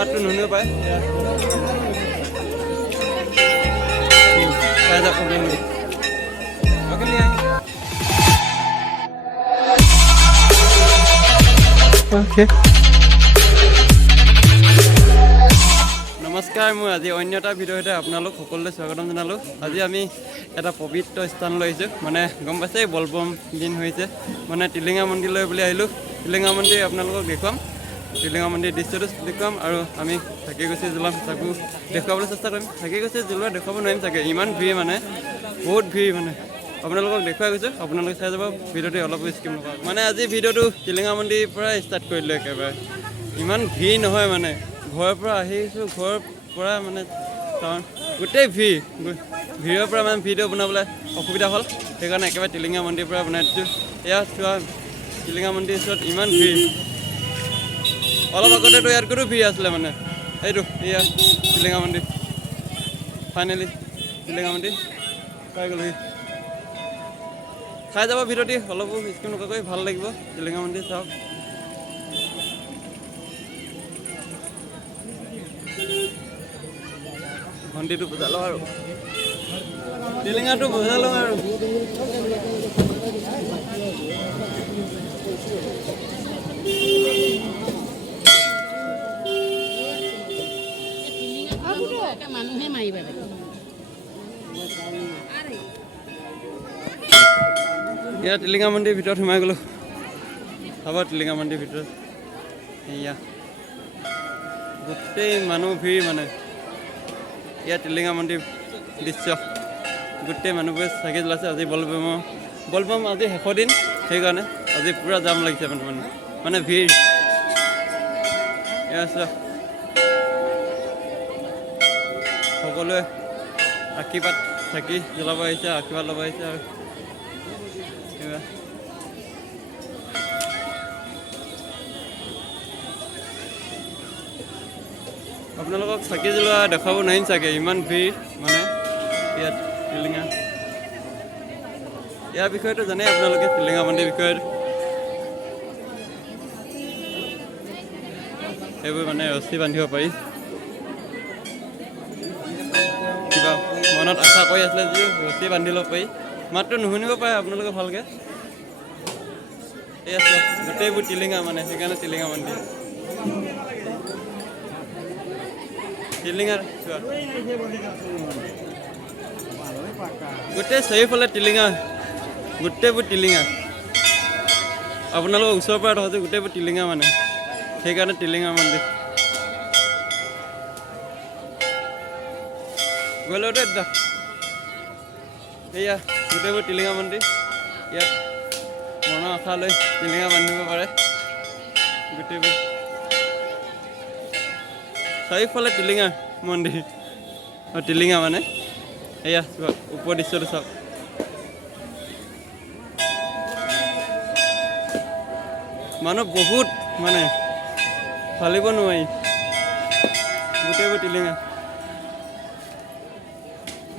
মাতটো নুশুনিব পাৰে নমস্কাৰ, মই আজি অন্য এটা ভিডিঅ'তে আপোনালোক সকলোলৈ স্বাগতম জনালোঁ। আজি আমি এটা পবিত্ৰ স্থানলৈ আহিছোঁ, মানে গম পাইছে বলবম দিন হৈছে, মানে টিলিঙা মন্দিৰলৈ বুলি আহিলোঁ। টিলিঙা মন্দিৰ আপোনালোকক দেখুৱাম, টিলিঙা মন্দিৰ দৃশ্যটো দেখুৱাম আৰু আমি চাকি গছি জ্বলাম, তাকো দেখুৱাবলৈ চেষ্টা কৰিম। চাকি গছি জ্বলোৱা দেখুৱাব নোৱাৰিম চাগে, ইমান ভিৰ, মানে বহুত ভিৰ, মানে আপোনালোকক দেখুৱাই গৈছোঁ। আপোনালোকে চাই যাব ভিডিঅ'টো, অলপ স্কিপ নকৰক। মানে আজি ভিডিঅ'টো টিলিঙা মন্দিৰৰ পৰাই ষ্টাৰ্ট কৰি দিলোঁ। একেবাৰে ইমান ভিৰ নহয়, মানে ঘৰৰ পৰা আহিছোঁ, ঘৰৰ পৰা মানে টাউন গোটেই ভিৰৰ পৰা মানে ভিডিঅ' বনাবলৈ অসুবিধা হ'ল, সেইকাৰণে একেবাৰে টিলিঙা মন্দিৰৰ পৰা বনাই দিছোঁ। এয়া চোৱা, টিলিঙা মন্দিৰৰ ওচৰত ইমান ভিৰ। অলপ আগতেতো ইয়াতকৈতো ভিৰ আছিলে, মানে এইটো এয়া টিলিঙা মন্দিৰ। ফাইনেলি টিলিঙা মন্দিৰ পাই গ'লোহি। চাই যাব ভিডিঅ'টি, অলপো স্কিপ নকৰাকৈ, ভাল লাগিব। টিলিঙা মন্দিৰ চাওক। ঘণ্টিটো বজাই লওঁ আৰু টিলিঙাটো বজাই লওঁ আৰু মানুহে মাৰিব। এয়া টিলিঙা মন্দিৰৰ ভিতৰত সোমাই গ'লোঁ। হ'ব টিলিঙা মন্দিৰৰ ভিতৰত এয়া গোটেই মানুহ ভিৰ, মানে এয়া টিলিঙা মন্দিৰ দৃশ্য। গোটেই মানুহবোৰে চাকি জ্বলাইছে। আজি বলবম আজি শেষৰ দিন, সেইকাৰণে আজি পূৰা জাম লাগিছে, মানে ভিৰ। এয়া চোৱা, সকলোৱে আশীৰ্বাদ চাকি জ্বলাব আহিছে, আশীৰ্বাদ ল'ব আহিছে। আৰু আপোনালোকক চাকি জ্বলোৱা দেখাব নোৱাৰিম চাগে, ইমান ভিৰ, মানে ইয়াত টিলিঙা। ইয়াৰ বিষয়েতো জানেই আপোনালোকে, টিলিঙা মন্দিৰ বিষয়ে। এইবোৰ মানে ৰছী বান্ধিব পাৰি। কিবা মনত আশা কৰি আছিলে যদিও ৰছী বান্ধি ল'ব পাৰি। মাতটো নুশুনিব পাৰে আপোনালোকে ভালকৈ। এই আছে গোটেইবোৰ টিলিঙা, মানে সেইকাৰণে টিলিঙা মন্দিৰ। টিলিঙাৰ চোৱা, গোটেই চাৰিওফালে টিলিঙা, গোটেইবোৰ টিলিঙা। আপোনালোকৰ ওচৰৰ পৰা দেখাইছোঁ, গোটেইবোৰ টিলিঙা, মানে সেইকাৰণে টিলিঙা মন্দিৰ। গৈ লওঁ দেই দাদা। এয়া গোটেইবোৰ টিলিঙা মন্দিৰ। ইয়াত মনৰ আশা লৈ টিলিঙা বান্ধিব পাৰে। গোটেইবোৰ চাৰিওফালে টিলিঙা মন্দিৰ, টিলিঙা, মানে এয়া চোৱা ওপৰ দৃশ্যটো চাওক। মানুহ বহুত, মানে ফালিব নোৱাৰি, গোটেইবোৰ টিলিঙা।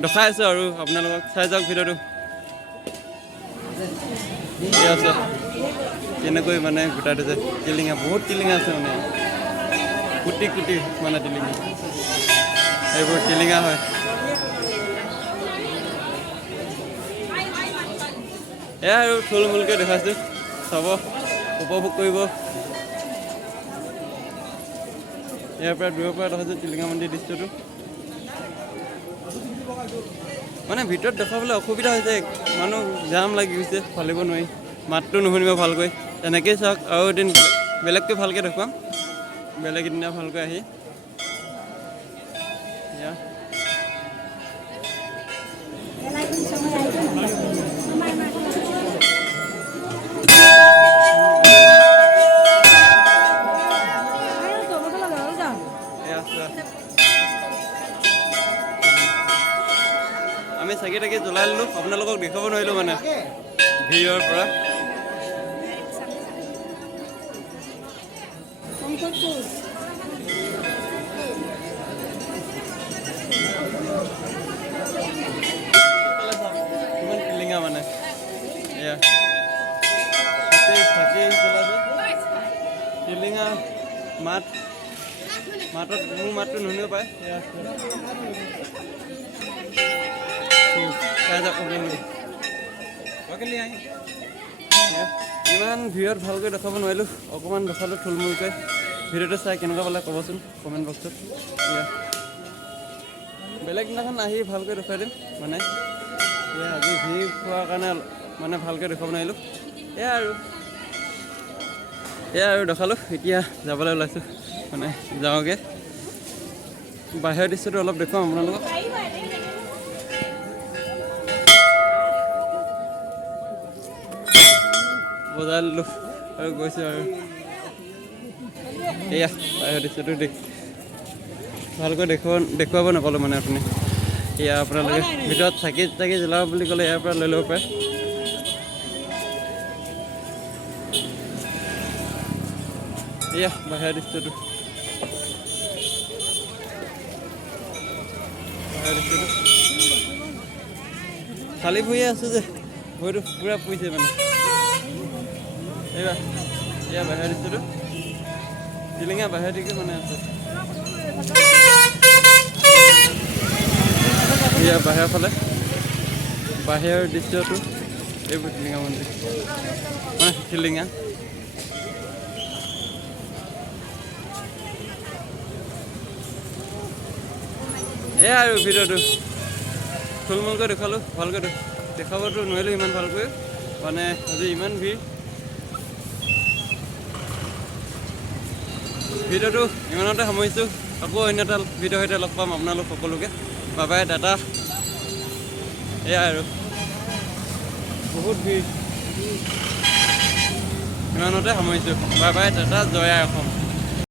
দেখাই আছোঁ আৰু আপোনালোকক, চাই যাওক ভিডিঅ'টো। এয়া আছে কেনেকৈ মানে গোটাই থৈছে টিলিঙা, বহুত টিলিঙা আছে, মানে কোটি কোটি, মানে টিলিঙা। এইবোৰ টিলিঙা হয়। এয়া আৰু থুলমূলকৈ দেখাইছোঁ, চাব, উপভোগ কৰিব। ইয়াৰ পৰা দূৰৰ পৰা দেখাইছোঁ টিলিঙা মন্দিৰ দৃশ্যটো। মানে ভিতৰত দেখাবলৈ অসুবিধা হৈছে, মানুহ জাম লাগি গৈছে, ফালিব নোৱাৰি, মাতটো নুশুনিব ভালকৈ। তেনেকেই চাওক, আৰু এদিন বেলেগকৈ ভালকৈ দেখুৱাম, বেলেগ এদিনা ভালকৈ আহি। এয়া আমি চাকি তাকি জ্বলাই ল'লোঁ, আপোনালোকক দেখাব নোৱাৰিলোঁ, মানে ভিৰৰ পৰা। ইমান টিলিঙা, মানে এয়া চাকি জ্বলাইছে, টিলিঙা মাত মোৰ মাতটো নুশুনিব পাৰে ইমান ভিৰত ভালকৈ দেখাব নোৱাৰিলোঁ অকণমান দেখালোঁ থুলমূলকৈ ভিডিঅ'টো চাই কেনেকুৱা পালে ক'বচোন কমেণ্ট বক্সত বেলেগ দিনাখন আহি ভালকৈ দেখুৱাই দিম মানে আজি ভিৰ খোৱাৰ কাৰণে মানে ভালকৈ দেখুৱাব নোৱাৰিলোঁ এয়া আৰু দেখালোঁ এতিয়া যাবলৈ ওলাইছোঁ মানে যাওঁগৈ বাহিৰৰ দৃশ্যটো অলপ দেখুৱাম আপোনালোকক বজাই ল'লোঁ আৰু গৈছোঁ আৰু এয়া বাহিৰৰ দৃশ্যটো ভালকৈ দেখুৱাব নাপালোঁ মানে আপুনি এয়া আপোনালোকে ভিতৰত চাকি জ্বলাব বুলি ক'লে ইয়াৰ পৰা লৈ ল'ব পাৰে এয়া বাহিৰৰ দৃশ্যটো খালী ভৰিয়ে আছোঁ যে ভৰিটো পূৰা পুৰিছে মানে এইবাৰ এয়া বাহিৰৰ দৃশ্যটো টিলিঙা বাহিৰৰ দিকে মানে আছে এয়া বাহিৰৰ ফালে বাহিৰৰ দৃশ্যটো এইবোৰ টিলিঙা মন্দিৰ মানে টিলিঙা এয়া আৰু ভিডিঅ'টো থুলমূলকৈ দেখুৱালোঁ ভালকৈ দেখাবতো নোৱাৰিলোঁ ইমান ভালকৈ মানে আজি ইমান ভিডিঅ'টো ইমানতে সামৰিছোঁ আকৌ অন্য এটা ভিডিঅ'ৰ সৈতে লগ পাম আপোনালোক সকলোকে বাবাই দাদা এয়া আৰু বহুত ভিৰ ইমানতে সামৰিছোঁ বাবাই দাদা জয় আই অসম